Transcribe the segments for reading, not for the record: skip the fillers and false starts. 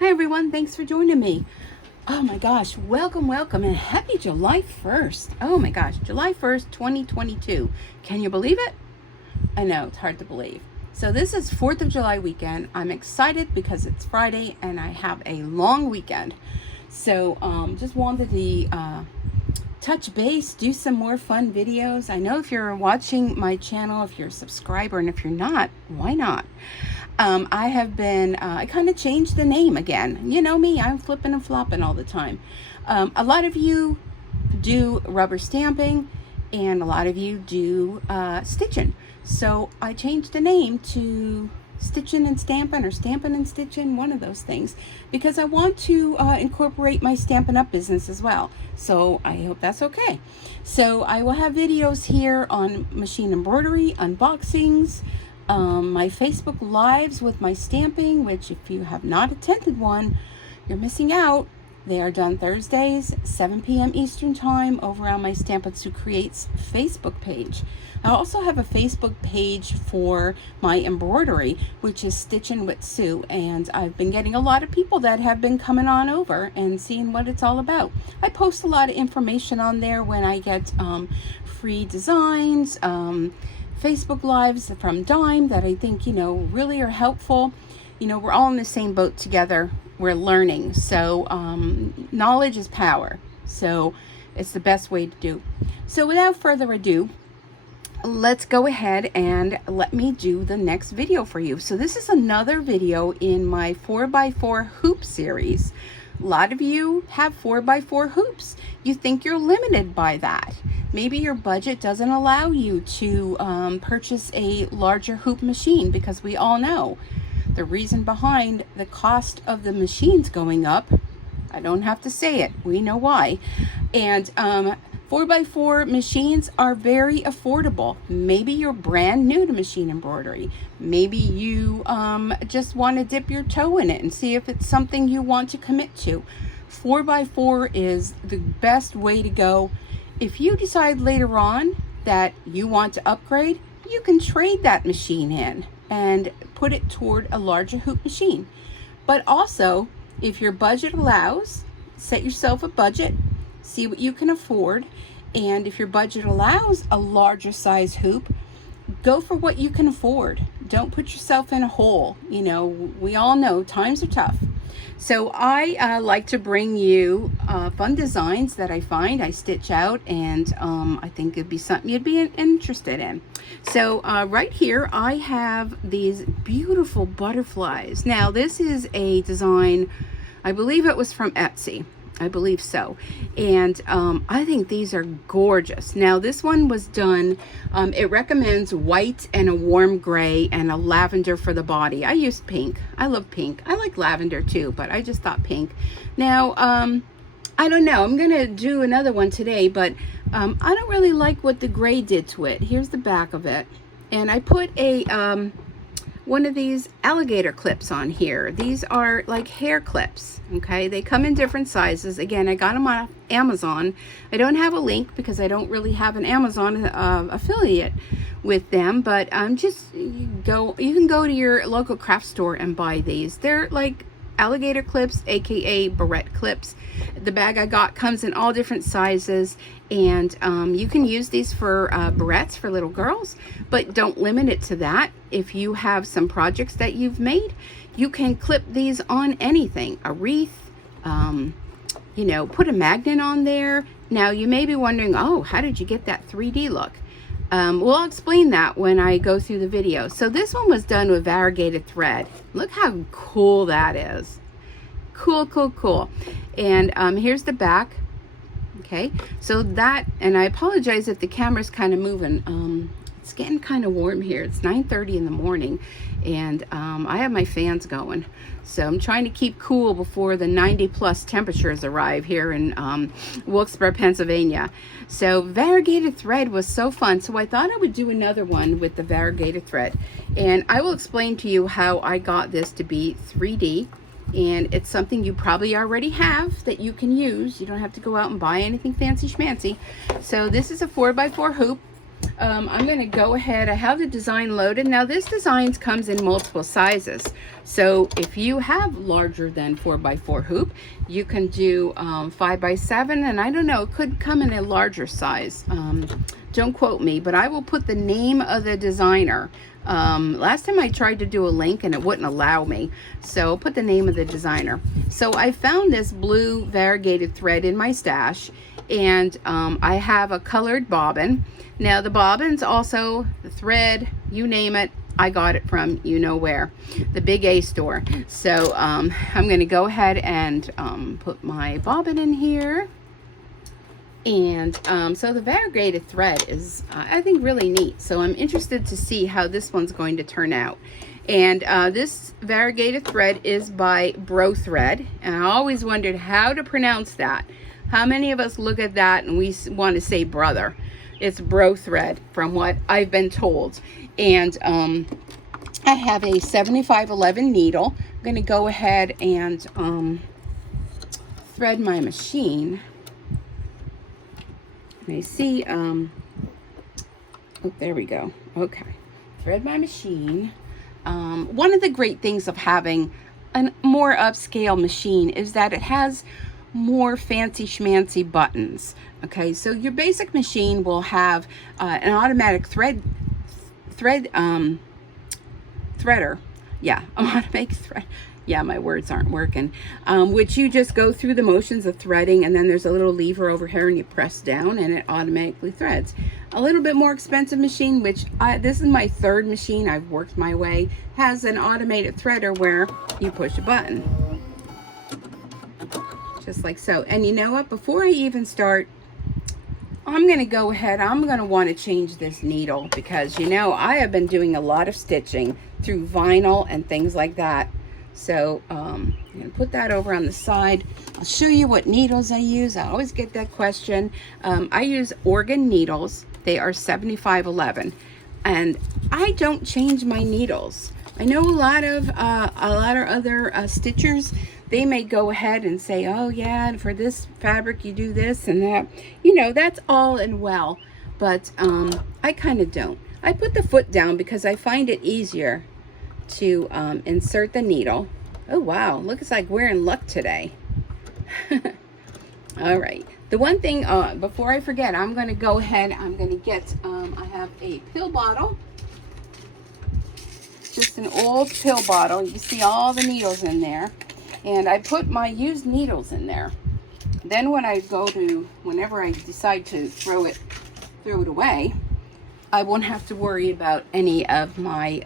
Hi everyone, thanks for joining me. Oh my gosh, welcome, and happy July 1st. Oh my gosh, July 1st, 2022. Can you believe it? I know, it's hard to believe. So this is 4th of July weekend. I'm excited because it's Friday and I have a long weekend. So just wanted to touch base, do some more fun videos. I know if you're watching my channel, if you're a subscriber, and if you're not, why not? I have been, I kind of changed the name again. You know me, I'm flipping and flopping all the time. A lot of you do rubber stamping and a lot of you do stitching. So I changed the name to Stitching and Stamping, or Stamping and Stitching, one of those things, because I want to incorporate my Stampin' Up! Business as well. So I hope that's okay. So I will have videos here on machine embroidery, unboxings, my Facebook Lives with my stamping, which if you have not attended one, you're missing out. They are done Thursdays, 7 p.m. Eastern Time over on my Stampin' Sue Creates Facebook page. I also have a Facebook page for my embroidery, which is Stitching with Sue, and I've been getting a lot of people that have been coming on over and seeing what it's all about. I post a lot of information on there when I get free designs, Facebook Lives from Dime that I think, really are helpful. We're all in the same boat together. We're learning. So knowledge is power. So it's the best way to do. So without further ado, let's go ahead and let me do the next video for you. So this is another video in my 4x4 hoop series. A lot of you have 4x4 hoops. You think you're limited by that. Maybe your budget doesn't allow you to purchase a larger hoop machine, because we all know the reason behind the cost of the machines going up. I don't have to say it. We know why. And 4x4 machines are very affordable. Maybe you're brand new to machine embroidery. Maybe you just want to dip your toe in it and see if it's something you want to commit to. 4x4 is the best way to go. If you decide later on that you want to upgrade, you can trade that machine in and put it toward a larger hoop machine. But also, if your budget allows, set yourself a budget, see what you can afford, and if your budget allows a larger size hoop, go for what you can afford. Don't put yourself in a hole. We all know times are tough. So I like to bring you fun designs that I find, I stitch out, and I think it'd be something you'd be interested in. So right here I have these beautiful butterflies. Now this is a design, I believe it was from Etsy. I believe so. And I think these are gorgeous. Now this one was done, it recommends white and a warm gray and a lavender for the body. I used pink. I love pink. I like lavender too, but I just thought pink. Now, I don't know. I'm going to do another one today, but I don't really like what the gray did to it. Here's the back of it. And I put a one of these alligator clips on here. These are like hair clips, okay? They come in different sizes. Again, I got them on Amazon. I don't have a link because I don't really have an Amazon affiliate with them, but you can go to your local craft store and buy these. They're like alligator clips, aka barrette clips. The bag I got comes in all different sizes, and you can use these for barrettes for little girls, but don't limit it to that. If you have some projects that you've made, you can clip these on anything, a wreath, put a magnet on there. Now you may be wondering, oh, how did you get that 3D look? Well, I'll explain that when I go through the video. So this one was done with variegated thread. Look how cool that is. Cool, cool, cool. And here's the back. Okay, so that, and I apologize if the camera's kind of moving. It's getting kind of warm here. It's 9:30 in the morning, and I have my fans going. So I'm trying to keep cool before the 90+ temperatures arrive here in Wilkes-Barre, Pennsylvania. So variegated thread was so fun. So I thought I would do another one with the variegated thread. And I will explain to you how I got this to be 3D. And it's something you probably already have that you can use. You don't have to go out and buy anything fancy schmancy. So this is a 4x4 hoop. I'm going to go ahead. I have the design loaded. Now this design comes in multiple sizes. So if you have larger than 4x4 hoop, you can do 5x7, and I don't know, it could come in a larger size. Don't quote me, but I will put the name of the designer. Last time I tried to do a link and it wouldn't allow me, so I'll put the name of the designer. So I found this blue variegated thread in my stash, and I have a colored bobbin. Now the bobbin's also the thread, you name it, I got it from you know where, the Big A store. So I'm going to go ahead and put my bobbin in here. And so the variegated thread is, I think, really neat. So I'm interested to see how this one's going to turn out. And this variegated thread is by Bro Thread. And I always wondered how to pronounce that. How many of us look at that and we want to say brother? It's Bro Thread from what I've been told. And I have a 7511 needle. I'm going to go ahead and thread my machine. I see, oh, there we go. Okay, thread my machine. One of the great things of having a more upscale machine is that it has more fancy schmancy buttons. Okay, so your basic machine will have an automatic threader. Yeah, automatic thread. Yeah, my words aren't working. Which you just go through the motions of threading, and then there's a little lever over here and you press down and it automatically threads. A little bit more expensive machine, which this is my third machine, I've worked my way, has an automated threader where you push a button. Just like so. And you know what? Before I even start, I'm going to go ahead, I'm going to want to change this needle because, you know, I have been doing a lot of stitching through vinyl and things like that. So I'm going to put that over on the side. I'll show you what needles I use. I always get that question. I use Organ needles. They are 7511, and I don't change my needles. I know a lot of other stitchers, they may go ahead and say, oh yeah, for this fabric you do this and that. You know, that's all and well, but I kind of don't. I put the foot down because I find it easier to insert the needle. Oh wow, looks like we're in luck today. All right, the one thing before I forget, I'm going to go ahead, I'm going to get I have a pill bottle, just an old pill bottle. You see all the needles in there, and I put my used needles in there. Then when I go to, whenever I decide to throw it away, I won't have to worry about any of my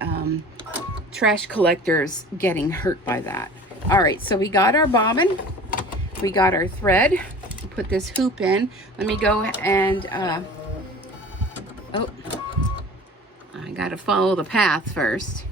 trash collectors getting hurt by that. All right, so we got our bobbin, we got our thread, put this hoop in. Let me go and oh, I gotta follow the path first.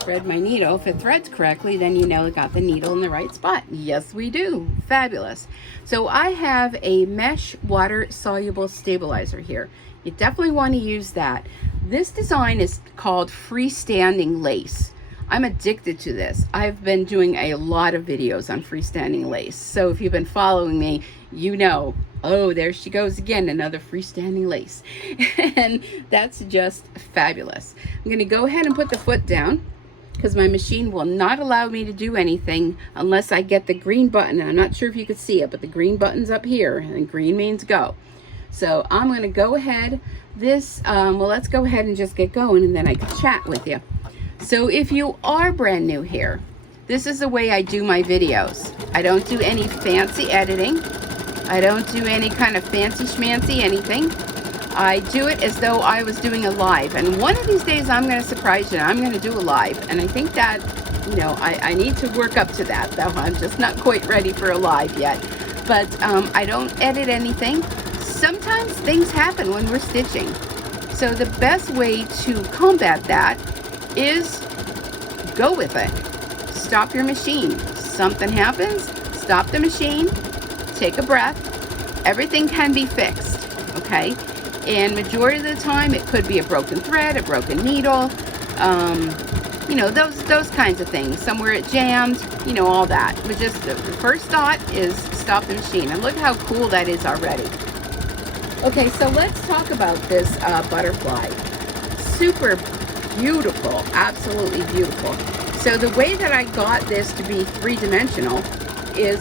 Thread my needle. If it threads correctly, then you know it got the needle in the right spot. Yes, we do. Fabulous. So I have a mesh water soluble stabilizer here. You definitely want to use that. This design is called freestanding lace. I'm addicted to this. I've been doing a lot of videos on freestanding lace. So if you've been following me, you know, oh, there she goes again, another freestanding lace. And that's just fabulous. I'm going to go ahead and put the foot down, because my machine will not allow me to do anything unless I get the green button. And I'm not sure if you could see it, but the green button's up here, and green means go. So I'm going to go ahead. Well, let's go ahead and just get going, and then I can chat with you. So if you are brand new here, this is the way I do my videos. I don't do any fancy editing. I don't do any kind of fancy schmancy anything. I do it as though I was doing a live, and one of these days I'm going to surprise you. I'm going to do a live, and I think that, you know, I need to work up to that, though I'm just not quite ready for a live yet. But I don't edit anything. Sometimes things happen when we're stitching, so the best way to combat that is go with it. Stop your machine. Something happens, stop the machine, take a breath. Everything can be fixed, okay? And majority of the time, it could be a broken thread, a broken needle, you know, those kinds of things. Somewhere it jammed, you know, all that. But just the first thought is stop the machine. And look how cool that is already. Okay, so let's talk about this butterfly. Super beautiful, absolutely beautiful. So the way that I got this to be three-dimensional is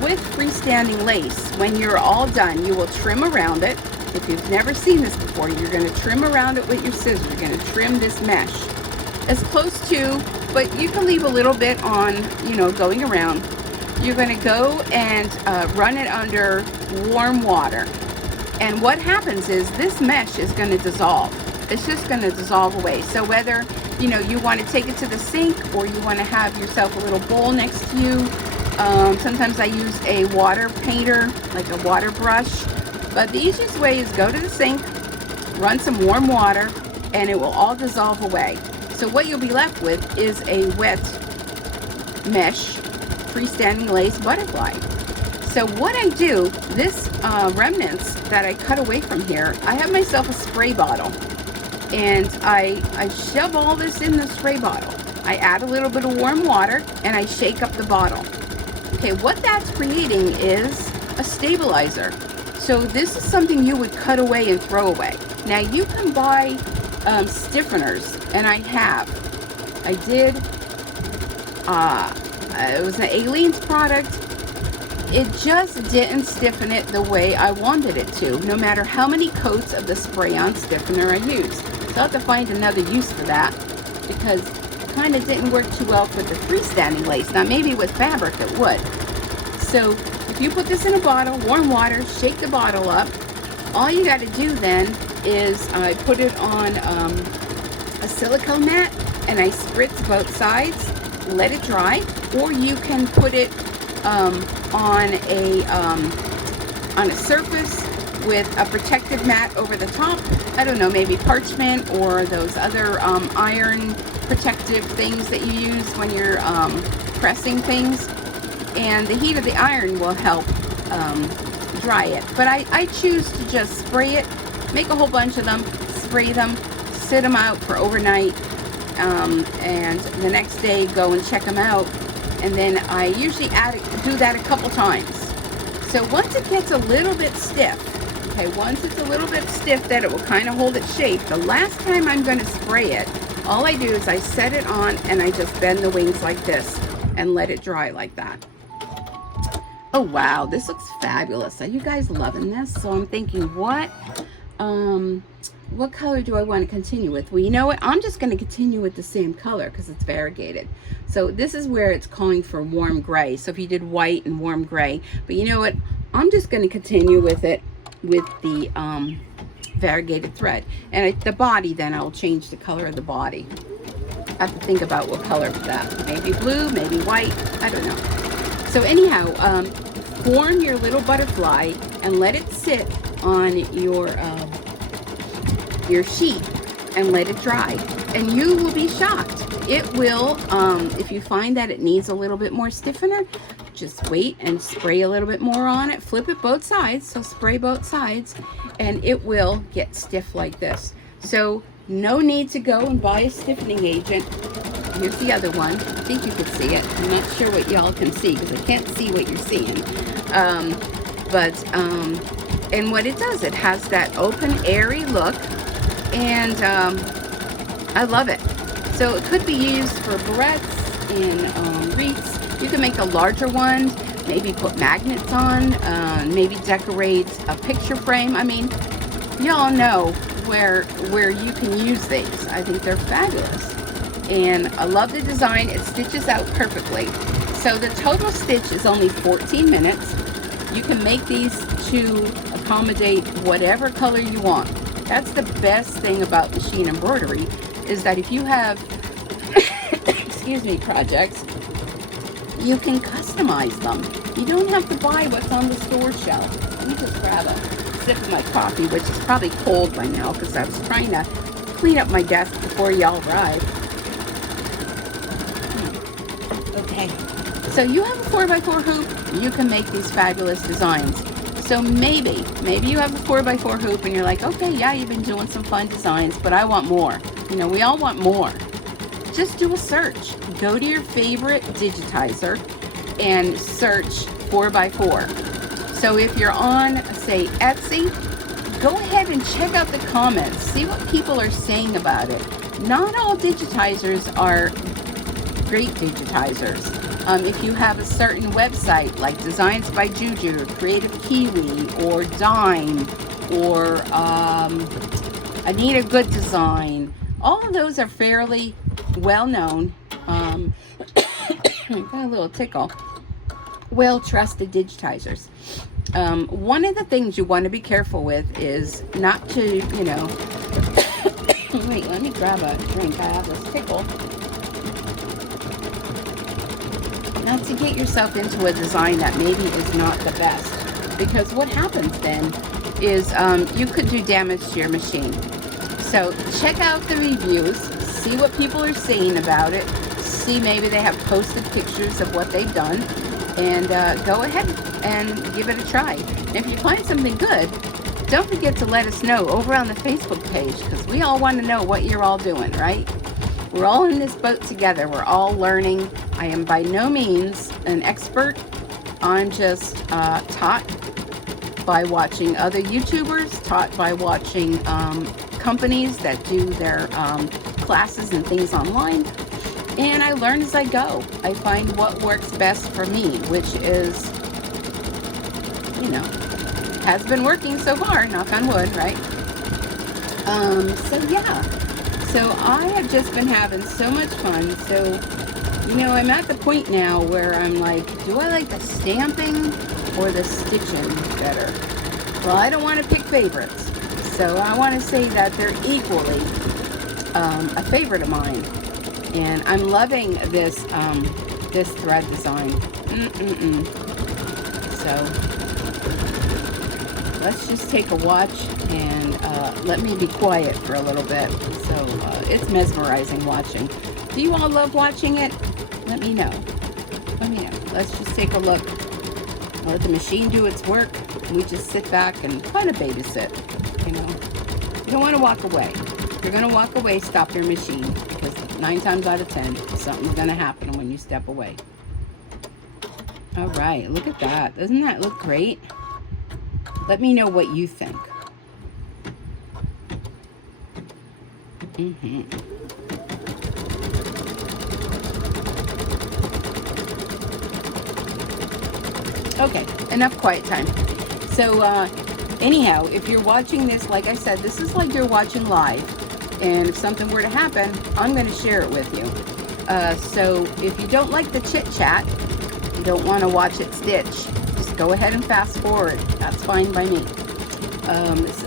with freestanding lace. When you're all done, you will trim around it. If you've never seen this before, you're going to trim around it with your scissors. You're going to trim this mesh as close to, but you can leave a little bit on, you know, going around. You're going to go and run it under warm water. And what happens is this mesh is going to dissolve. It's just going to dissolve away. So whether, you know, you want to take it to the sink or you want to have yourself a little bowl next to you. Sometimes I use a water painter, like a water brush. But the easiest way is go to the sink, run some warm water, and it will all dissolve away. So what you'll be left with is a wet mesh freestanding lace butterfly. So what I do, this remnants that I cut away from here, I have myself a spray bottle. And I shove all this in the spray bottle. I add a little bit of warm water and I shake up the bottle. Okay, what that's creating is a stabilizer. So this is something you would cut away and throw away. Now you can buy stiffeners, and I did, it was an Aleene's product. It just didn't stiffen it the way I wanted it to, no matter how many coats of the spray-on stiffener I used. So I'll have to find another use for that, because it kind of didn't work too well for the freestanding lace. Now maybe with fabric it would. So if you put this in a bottle, warm water, shake the bottle up, all you got to do then is I put it on a silicone mat and I spritz both sides, let it dry, or you can put it on a surface with a protective mat over the top. I don't know, maybe parchment or those other iron protective things that you use when you're pressing things. And the heat of the iron will help dry it. But I choose to just spray it, make a whole bunch of them, spray them, sit them out for overnight, and the next day go and check them out. And then I usually do that a couple times. So once it gets a little bit stiff, okay, once it's a little bit stiff that it will kind of hold its shape, the last time I'm going to spray it, all I do is I set it on and I just bend the wings like this and let it dry like that. Oh wow, this looks fabulous. Are you guys loving this? So I'm thinking, what color do I want to continue with? Well, you know what? I'm just going to continue with the same color because it's variegated. So this is where it's calling for warm gray. So if you did white and warm gray, but you know what? I'm just going to continue with it with the variegated thread. And the body, then I'll change the color of the body. I have to think about what color for that. Maybe blue, maybe white, I don't know. So anyhow, form your little butterfly and let it sit on your sheet and let it dry, and you will be shocked. It will, if you find that it needs a little bit more stiffener, just wait and spray a little bit more on it. Flip it both sides, so spray both sides, and it will get stiff like this. So no need to go and buy a stiffening agent. Here's the other one. I think you can see it. I'm not sure what y'all can see because I can't see what you're seeing. And what it does, it has that open, airy look, and I love it. So it could be used for barrettes and wreaths. You can make a larger one, maybe put magnets on, maybe decorate a picture frame. I mean, y'all know where you can use these. I think they're fabulous. And I love the design. It stitches out perfectly. So the total stitch is only 14 minutes. You can make these to accommodate whatever color you want. That's the best thing about machine embroidery, is that if you have excuse me, projects, you can customize them. You don't have to buy what's on the store shelf. Let me just grab a sip of my coffee, which is probably cold by now because I was trying to clean up my desk before y'all arrived. Okay, so you have a 4x4 hoop, you can make these fabulous designs. So maybe you have a 4x4 hoop and you're like, okay, yeah, you've been doing some fun designs, but I want more. You know, we all want more. Just do a search. Go to your favorite digitizer and search 4x4. So if you're on, say, Etsy, go ahead and check out the comments. See what people are saying about it. Not all digitizers are great digitizers. If you have a certain website like Designs by Juju or Creative Kiwi or Dime or I Need a Good Design, all of those are fairly well known. Got a little tickle. Well trusted digitizers. One of the things you want to be careful with is not to, you know, wait, let me grab a drink. I have this tickle. Not to get yourself into a design that maybe is not the best. Because what happens then is you could do damage to your machine. So check out the reviews. See what people are saying about it. See, maybe they have posted pictures of what they've done. And go ahead and give it a try. And if you find something good, don't forget to let us know over on the Facebook page, because we all want to know what you're all doing, right? We're all in this boat together. We're all learning. I am by no means an expert. I'm just taught by watching other YouTubers, taught by watching companies that do their classes and things online. And I learn as I go. I find what works best for me, which is, you know, has been working so far, knock on wood, right? So yeah. So I have just been having so much fun. So, you know, I'm at the point now where I'm like, do I like the stamping or the stitching better? Well, I don't want to pick favorites. So I want to say that they're equally a favorite of mine. And I'm loving this this thread design. So let's just take a watch and let me be quiet for a little bit. So it's mesmerizing watching. Do you all love watching it? Let me know. Let me know. Let's just take a look. Let the machine do its work. We just sit back and kind of babysit. You know, you don't want to walk away. If you're going to walk away, stop your machine, because 9 times out of 10, something's going to happen when you step away. All right, look at that. Doesn't that look great? Let me know what you think. Okay, enough quiet time. So, anyhow, if you're watching this, like I said, this is like you're watching live. And if something were to happen, I'm going to share it with you. So if you don't like the chit chat, you don't want to watch it stitch, just go ahead and fast forward. That's fine by me.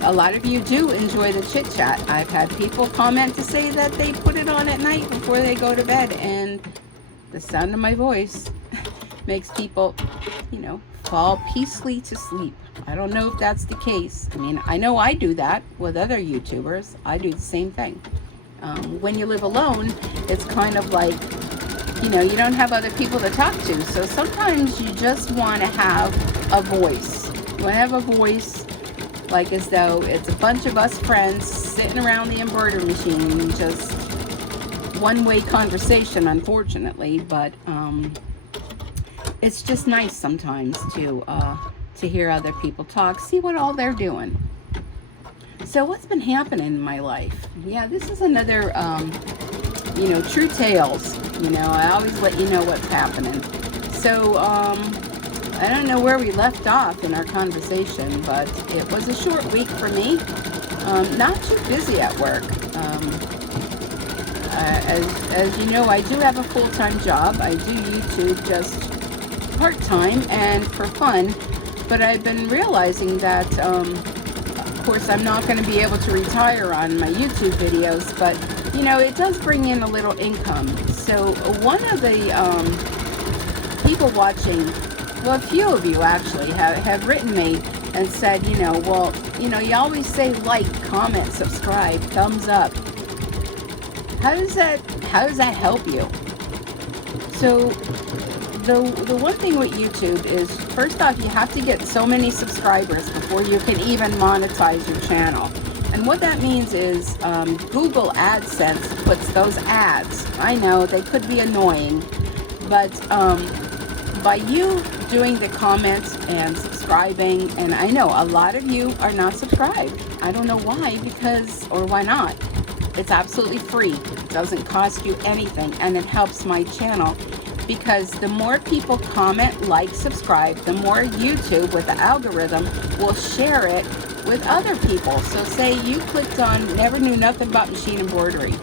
A lot of you do enjoy the chit chat. I've had people comment to say that they put it on at night before they go to bed, and the sound of my voice makes people, you know, fall peacefully to sleep. I don't know if that's the case. I mean, I know I do that with other YouTubers. I do the same thing. When you live alone, it's kind of like, you know, you don't have other people to talk to. So sometimes you just want to have a voice. You want to have a voice like as though it's a bunch of us friends sitting around the embroidery machine, just one-way conversation, unfortunately. But it's just nice sometimes to hear other people talk, see what all they're doing. So what's been happening in my life? Yeah, this is another, you know, true tales. You know, I always let you know what's happening. So, I don't know where we left off in our conversation, but it was a short week for me. Not too busy at work. As you know, I do have a full-time job. I do YouTube just part-time and for fun. But I've been realizing that, of course, I'm not going to be able to retire on my YouTube videos, but, you know, it does bring in a little income. So one of the people watching, well, a few of you actually have written me and said, you know, well, you know, you always say like, comment, subscribe, thumbs up. How does that help you? So the one thing with YouTube is, first off, you have to get so many subscribers before you can even monetize your channel. And what that means is Google AdSense puts those ads. I know they could be annoying, but by you doing the comments and subscribing, and I know a lot of you are not subscribed. I don't know why, because, or why not. It's absolutely free. It doesn't cost you anything, and it helps my channel, because the more people comment, like, subscribe, the more YouTube with the algorithm will share it with other people. So say you clicked on, never knew nothing about machine embroidery,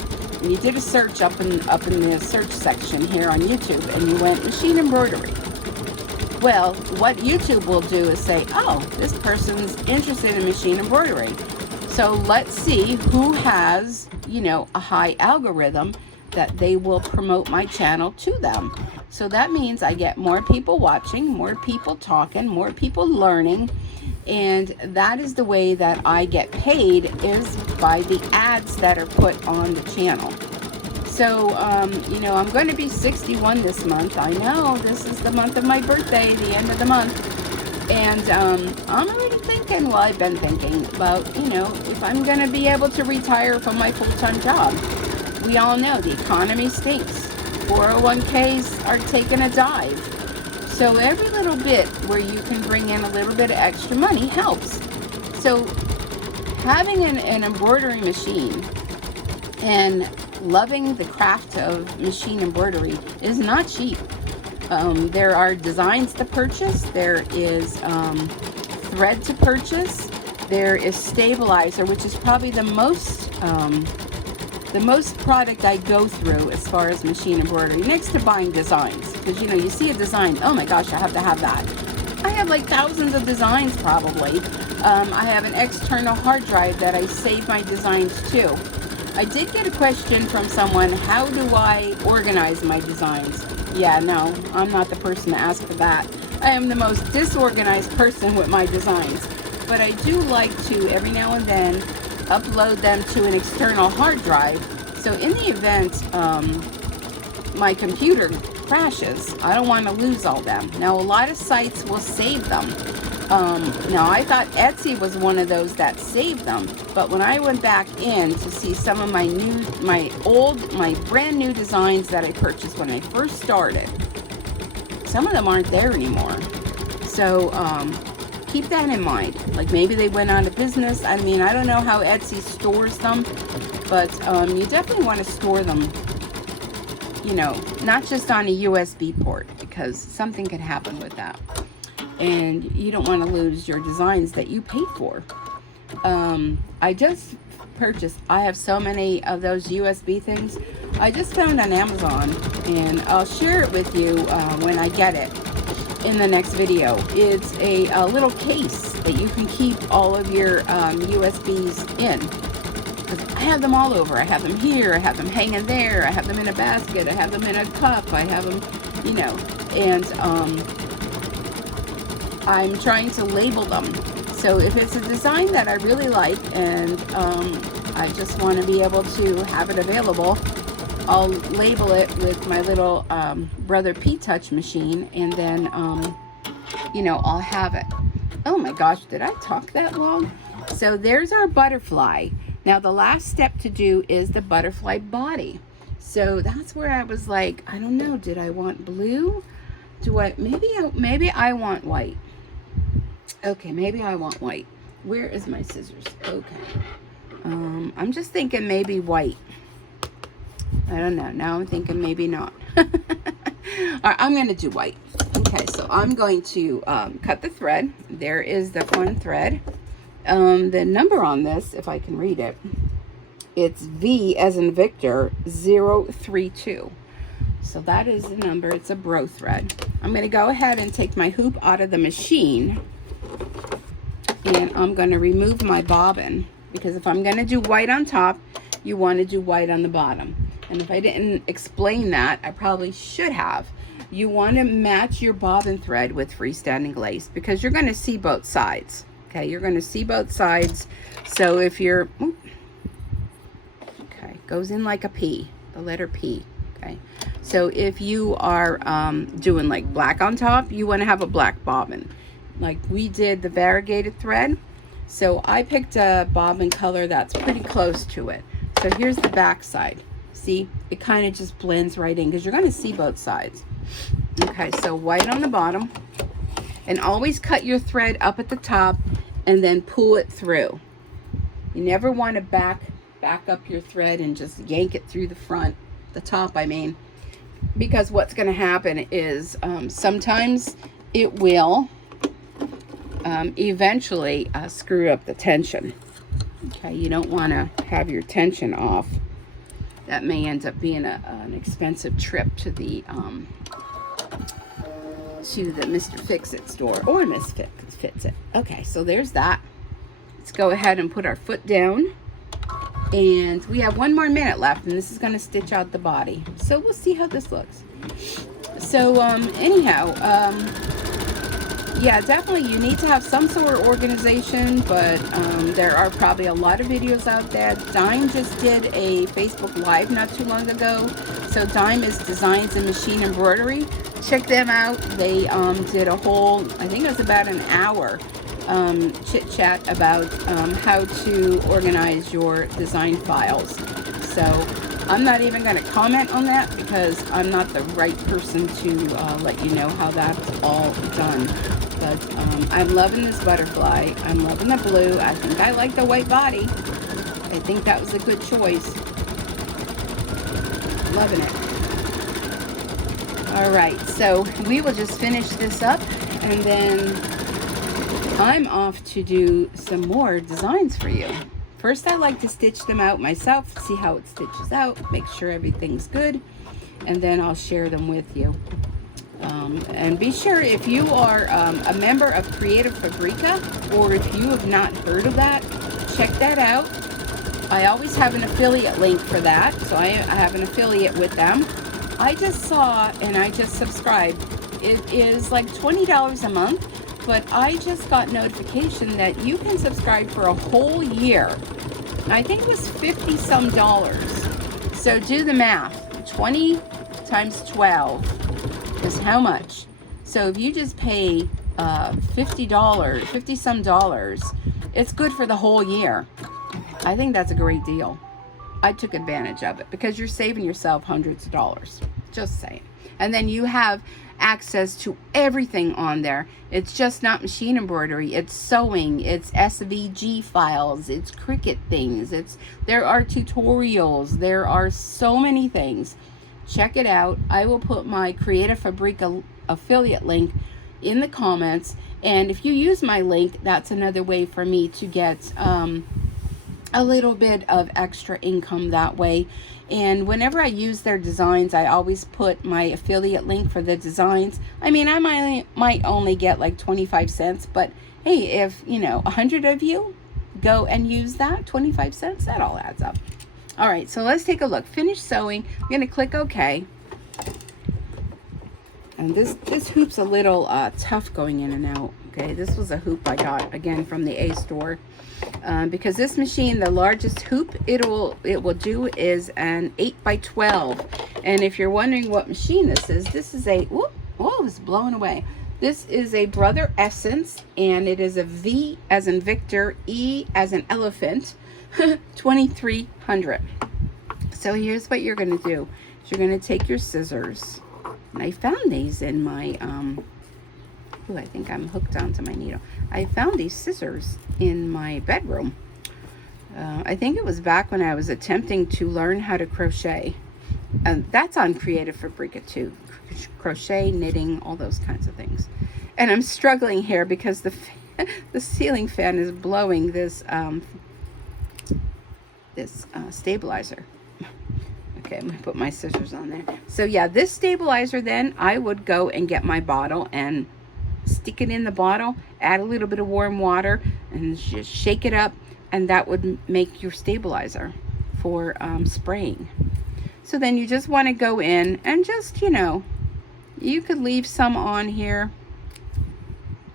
and you did a search up in the search section here on YouTube, and you went machine embroidery. Well, what YouTube will do is say, oh, this person's interested in machine embroidery. So let's see who has, you know, a high algorithm that they will promote my channel to them. So that means I get more people watching, more people talking, more people learning. And that is the way that I get paid, is by the ads that are put on the channel. So, you know, I'm going to be 61 this month. I know, this is the month of my birthday, the end of the month. And I'm already thinking, well, I've been thinking about, you know, if I'm going to be able to retire from my full-time job. We all know the economy stinks. 401ks are taking a dive. So every little bit where you can bring in a little bit of extra money helps. So having an embroidery machine and loving the craft of machine embroidery is not cheap. There are designs to purchase, there is thread to purchase, there is stabilizer, which is probably the most product I go through as far as machine embroidery, next to buying designs. Because, you know, you see a design, oh my gosh, I have to have that. I have like thousands of designs probably. I have an external hard drive that I save my designs to. I did get a question from someone, how do I organize my designs? Yeah, no, I'm not the person to ask for that. I am the most disorganized person with my designs. But I do like to, every now and then, upload them to an external hard drive. So in the event my computer crashes, I don't want to lose all them. Now, a lot of sites will save them. Now, I thought Etsy was one of those that saved them, but when I went back in to see some of my brand new designs that I purchased when I first started, some of them aren't there anymore. So keep that in mind. Like, maybe they went out of business. I mean, I don't know how Etsy stores them, but you definitely want to store them, you know, not just on a USB port, because something could happen with that. And you don't want to lose your designs that you paid for. I just purchased, I have so many of those USB things. I just found on Amazon, and I'll share it with you when I get it in the next video. It's a little case that you can keep all of your USBs in. I have them all over. I have them here, I have them hanging there, I have them in a basket, I have them in a cup, I have them, you know, and I'm trying to label them. So if it's a design that I really like, and I just want to be able to have it available, I'll label it with my little Brother P-Touch machine, and then you know, I'll have it. Oh my gosh, did I talk that long? So there's our butterfly. Now the last step to do is the butterfly body. So that's where I was like, I don't know, did I want blue? Maybe I want white. Okay, maybe I want white. Where is my scissors? Okay. I'm just thinking maybe white. I don't know. Now I'm thinking maybe not. All right, I'm going to do white. Okay, so I'm going to cut the thread. There is the one thread. The number on this, if I can read it, it's V as in Victor 032. So that is the number. It's a bro thread. I'm going to go ahead and take my hoop out of the machine, and I'm going to remove my bobbin, because if I'm going to do white on top, you want to do white on the bottom. And if I didn't explain that, I probably should have. You want to match your bobbin thread with freestanding lace, because you're going to see both sides. Okay, you're going to see both sides. So if you're, okay, goes in like a P, the letter P. Okay, so if you are doing like black on top, you want to have a black bobbin. Like we did the variegated thread. So I picked a bobbin color that's pretty close to it. So here's the back side. See, it kind of just blends right in, because you're going to see both sides. Okay, so white on the bottom, and always cut your thread up at the top and then pull it through. You never want to back up your thread and just yank it through the top, I mean, because what's going to happen is sometimes it will eventually screw up the tension. Okay, you don't want to have your tension off. That may end up being an expensive trip to the Mr. Fix-It store or Miss Fix-It. Okay, so there's that. Let's go ahead and put our foot down. And we have 1 more minute left, and this is going to stitch out the body. So we'll see how this looks. So anyhow, yeah, definitely you need to have some sort of organization, but there are probably a lot of videos out there. Dime just did a Facebook Live not too long ago. So Dime is Designs and Machine Embroidery. Check them out. They did a whole, I think it was about an hour chit chat about how to organize your design files. So I'm not even going to comment on that because I'm not the right person to let you know how that's all done. But I'm loving this butterfly. I'm loving the blue. I think I like the white body. I think that was a good choice. Loving it. All right, so we will just finish this up, and then I'm off to do some more designs for you. First, I like to stitch them out myself, see how it stitches out, make sure everything's good, and then I'll share them with you. And be sure, if you are a member of Creative Fabrica, or if you have not heard of that, check that out. I always have an affiliate link for that, so I have an affiliate with them. I just saw, and I just subscribed. It is like $20 a month, but I just got notification that you can subscribe for a whole year. I think it was $50-some. So do the math. 20 times 12 is how much? So if you just pay $50-some, it's good for the whole year. I think that's a great deal. I took advantage of it because you're saving yourself hundreds of dollars. Just saying. And then you have access to everything on there. It's just not machine embroidery. It's sewing. It's SVG files. It's Cricut things. There are tutorials. There are so many things. Check it out. I will put my Creative Fabrica affiliate link in the comments. And if you use my link, that's another way for me to get a little bit of extra income that way. And whenever I use their designs, I always put my affiliate link for the designs. I mean, I might only get like 25 cents, but hey, if 100 of you go and use that, 25 cents, that all adds up. All right, so let's take a look. Finish sewing. I'm gonna click OK. And this hoop's a little tough going in and out. Okay, this was a hoop I got again from the A store. Because this machine, the largest hoop it will do is an 8x12. And if you're wondering what machine this is a, whoop, oh, it was blown away. This is a Brother Essence, and it is a V as in Victor, E as in elephant, 2300. So here's what you're going to do. You're going to take your scissors. And I found these in my, I think I'm hooked onto my needle. I found these scissors in my bedroom. I think it was back when I was attempting to learn how to crochet. And that's on Creative Fabrica too. Crochet, knitting, all those kinds of things. And I'm struggling here because the ceiling fan is blowing this stabilizer. Okay, I'm going to put my scissors on there. So yeah, this stabilizer, then I would go and get my bottle and stick it in the bottle, add a little bit of warm water, and just shake it up, and that would make your stabilizer for spraying. So then you just want to go in and just, you could leave some on here.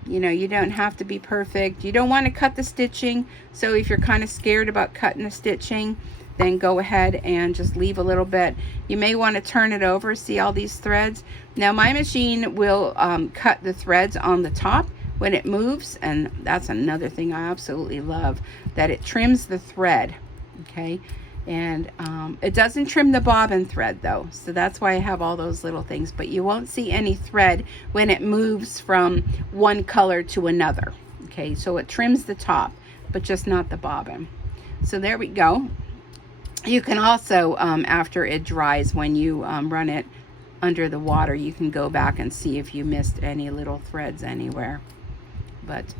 You don't have to be perfect. You don't want to cut the stitching. So if you're kind of scared about cutting the stitching, then go ahead and just leave a little bit. You may want to turn it over. See all these threads? Now my machine will cut the threads on the top when it moves, and that's another thing I absolutely love, that it trims the thread. Okay, and it doesn't trim the bobbin thread though, so that's why I have all those little things. But you won't see any thread when it moves from one color to another. Okay, so it trims the top, but just not the bobbin. So there we go. You can also, after it dries, when you run it under the water, you can go back and see if you missed any little threads anywhere. But,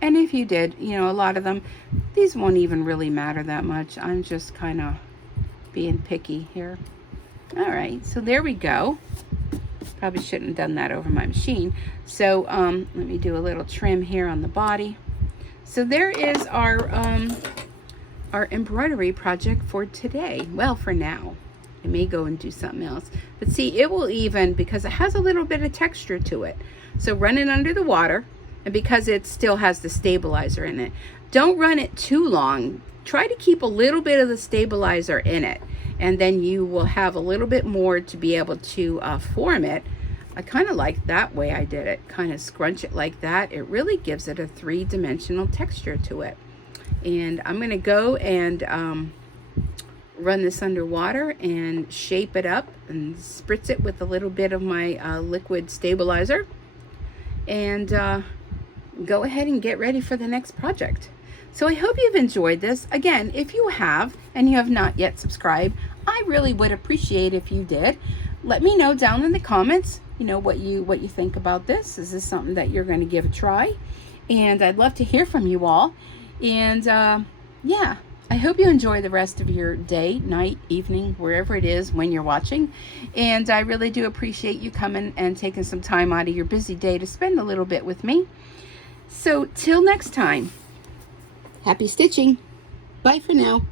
and if you did, you know, a lot of them, these won't even really matter that much. I'm just kind of being picky here. All right, so there we go. Probably shouldn't have done that over my machine. So let me do a little trim here on the body. So there is our embroidery project for today. Well, for now. I may go and do something else. But see, it will even, because it has a little bit of texture to it. So run it under the water, and because it still has the stabilizer in it. Don't run it too long. Try to keep a little bit of the stabilizer in it, and then you will have a little bit more to be able to form it. I kind of like that way I did it. Kind of scrunch it like that. It really gives it a three-dimensional texture to it. And I'm going to go and run this underwater and shape it up and spritz it with a little bit of my liquid stabilizer, and go ahead and get ready for the next project. So I hope you've enjoyed this. Again, if you have and you have not yet subscribed, I really would appreciate if you did. Let me know down in the comments, you know, what you think about this. Is this something that you're going to give a try? And I'd love to hear from you all. And yeah, I hope you enjoy the rest of your day, night, evening, wherever it is when you're watching. And I really do appreciate you coming and taking some time out of your busy day to spend a little bit with me. So till next time, happy stitching. Bye for now.